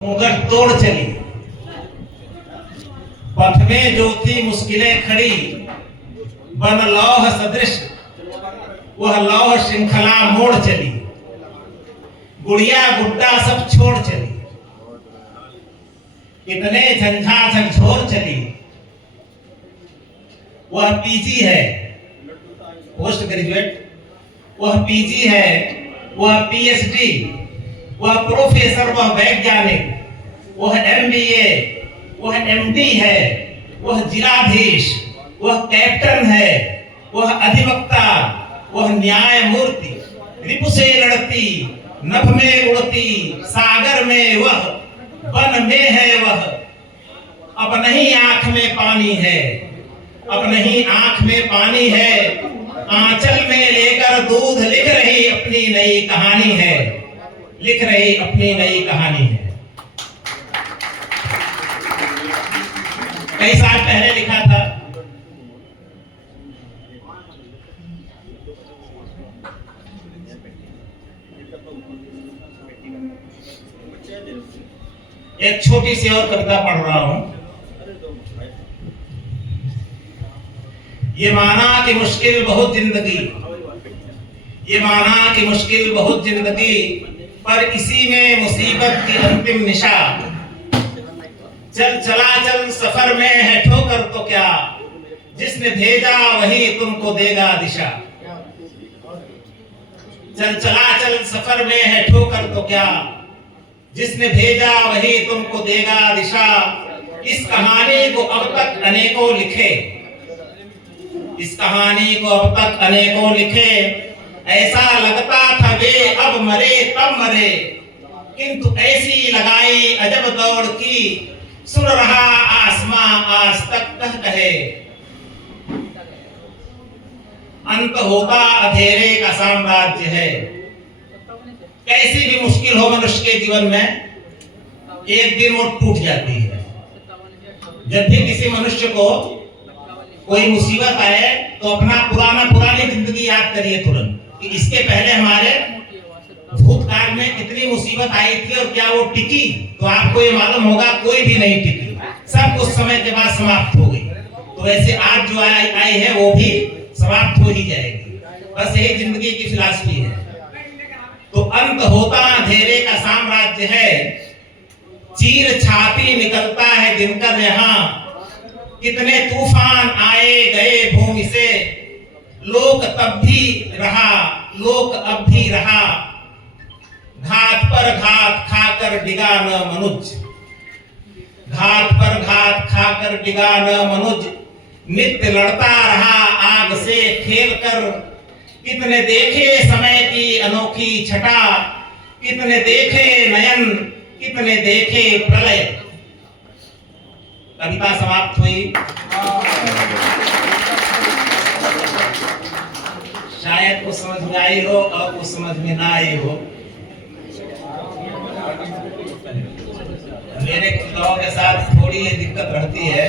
मुगर तोड़ चली, पथ में जो थी मुश्किलें खड़ी, बन लौह सदृश वह लौह श्रृंखला मोड़ चली, गुड़िया गुड्डा सब छोड़ चली, कितने झंझा झकझोर चली। वह पीजी है, पोस्ट ग्रेजुएट, वह पीजी है, वह पीएचडी, वह प्रोफेसर, वह वैज्ञानिक, वह एमबीए, वह एमडी है, वह जिलाधीश, वह कैप्टन है, वह अधिवक्ता, वह न्यायमूर्ति, रिपु से लड़ती, नभ में उड़ती, सागर में वह, वन में है वह। अब नहीं आंख में पानी है, अब नहीं आंख में पानी है, आंचल में लेकर दूध लिख रही अपनी नई कहानी है, लिख रही अपनी नई कहानी है। कई साल पहले लिखा था, एक छोटी सी और कविता पढ़ रहा हूं। ये माना कि मुश्किल बहुत जिंदगी, ये माना कि मुश्किल बहुत जिंदगी, पर इसी में मुसीबत की अंतिम निशा। चल चला चल सफर में है ठोकर तो क्या, जिसने भेजा वही तुमको देगा दिशा। चल चला चल सफर में है ठोकर तो क्या, जिसने भेजा वही तुमको देगा दिशा। इस कहानी को अब तक अनेकों लिखे, इस कहानी को अब तक अनेकों लिखे। ऐसा लगता था वे अब मरे तब मरे, किंतु ऐसी लगाई अजब दौड़ की, सुन रहा आसमां आज तक कह कहे। अंत होता अंधेरे का साम्राज्य है। कैसी भी मुश्किल हो मनुष्य के जीवन में, एक दिन वो टूट जाती है। जब भी किसी मनुष्य को कोई मुसीबत आए तो अपना पुरानी जिंदगी याद करिए तुरंत, कि इसके पहले हमारे भूतकाल में कितनी मुसीबत आई थी और क्या वो टिकी। तो आपको ये मालूम होगा कोई भी नहीं टिकी, सब कुछ समय के बाद समाप्त हो गई। तो वैसे आज जो आई है वो भी समाप्त हो ही जाएगी। बस यही जिंदगी की फिलॉसफी है। तो अंत होता अंधेरे का साम्राज्य है, चीर छाती निकलता है दिनकर यहाँ। कितने तूफान आए गए भूमि से, लोक तब भी रहा, लोक अब भी रहा। घात पर घात खाकर डिगा न मनुज, घात पर घात खाकर डिगा न मनुज। नित्य लड़ता रहा आग से खेल कर, कितने देखे समय की अनोखी छटा, कितने देखे नयन, कितने देखे प्रलय। कविता समाप्त हुई। शायद कुछ समझ में आई हो और कुछ समझ में ना आई हो। मेरे कुछ लोगों के साथ थोड़ी ये दिक्कत रहती है